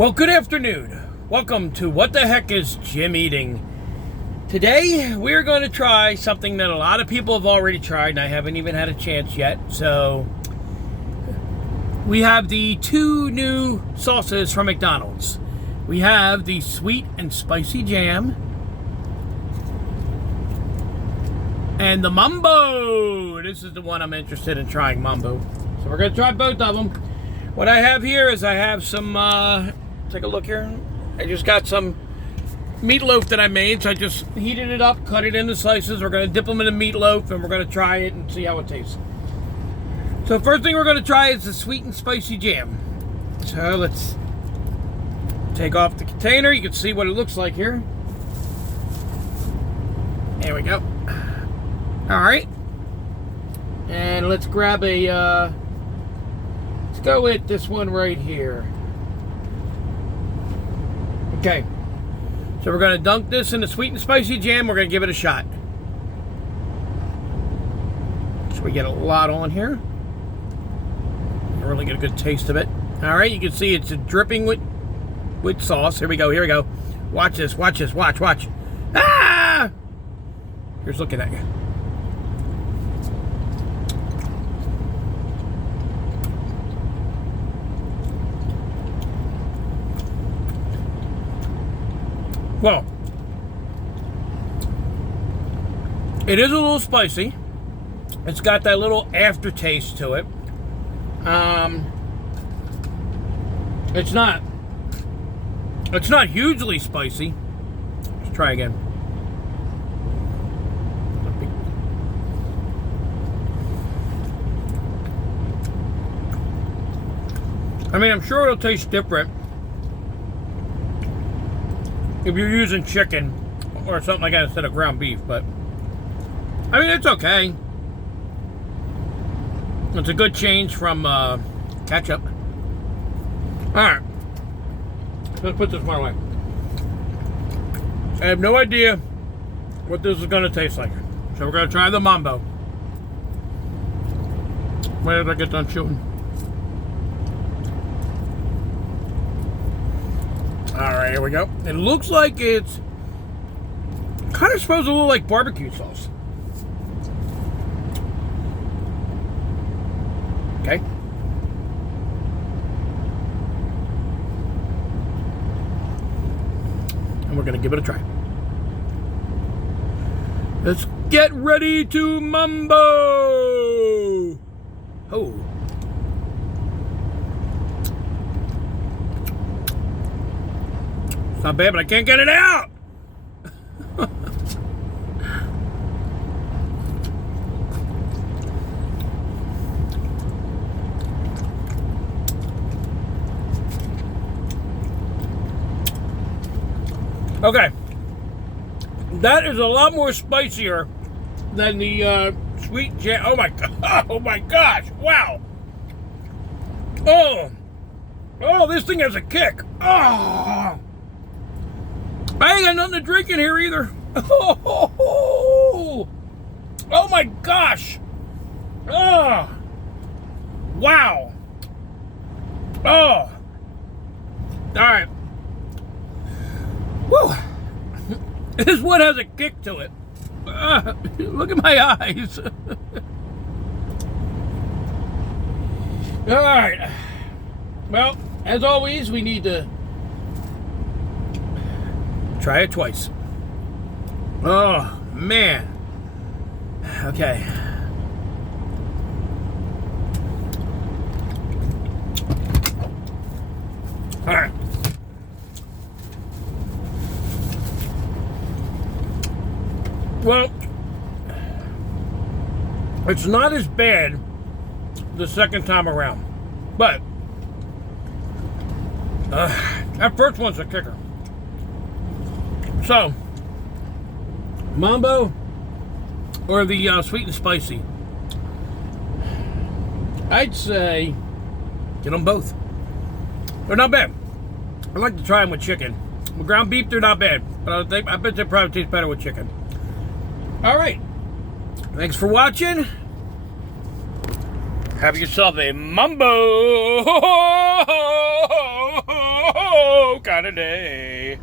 Well, good afternoon. Welcome to What the Heck is Jim Eating? Today, we're going to try something that a lot of people have already tried, and I haven't even had a chance yet. So, we have the two new sauces from McDonald's. We have the sweet and spicy jam and the mambo. This is the one I'm interested in trying, mambo. So, we're going to try both of them. What I have here is I have some, take a look here. I just got some meatloaf that I made, so I just heated it up, cut it into slices. We're going to dip them in a meatloaf, and we're going to try it and see how it tastes. So first thing we're going to try is the sweet and spicy jam. So let's take off the container. You can see what it looks like here. There we go. All right. And let's grab a, let's go with this one right here. Okay, so we're going to dunk this in the sweet and spicy jam. We're going to give it a shot. So we get a lot on here. Really get a good taste of it. All right, you can see it's dripping with sauce. Here we go, here we go. Watch this, watch this, watch. Ah! Here's looking at you. Well, it is a little spicy. It's got that little aftertaste to it. It's not hugely spicy. Let's try again. I mean, I'm sure it'll taste different if you're using chicken or something like that instead of ground beef, but I mean, it's okay. It's a good change from ketchup. Alright, let's put this one away. I have no idea what this is going to taste like, so we're going to try the mambo. Where did I get done shooting? Alright, here we go. It looks like it's kind of supposed to look like barbecue sauce. Okay. And we're going to give it a try. Let's get ready to mambo! Oh. It's not bad, but I can't get it out. Okay. That is a lot more spicier than the sweet jam. Oh my god. Oh my gosh. Wow. Oh. Oh, this thing has a kick. Oh. I ain't got nothing to drink in here either. Oh my gosh. Oh. Wow. Oh. All right. Woo. This one has a kick to it. Look at my eyes. All right. Well, as always, we need to try it twice. Oh, man. Okay. All right. Well, it's not as bad the second time around, but that first one's a kicker. So, mambo or the sweet and spicy? I'd say get them both. They're not bad. I like to try them with chicken. With ground beef, they're not bad, but I bet they probably taste better with chicken. All right. Thanks for watching. Have yourself a mambo. kind of day.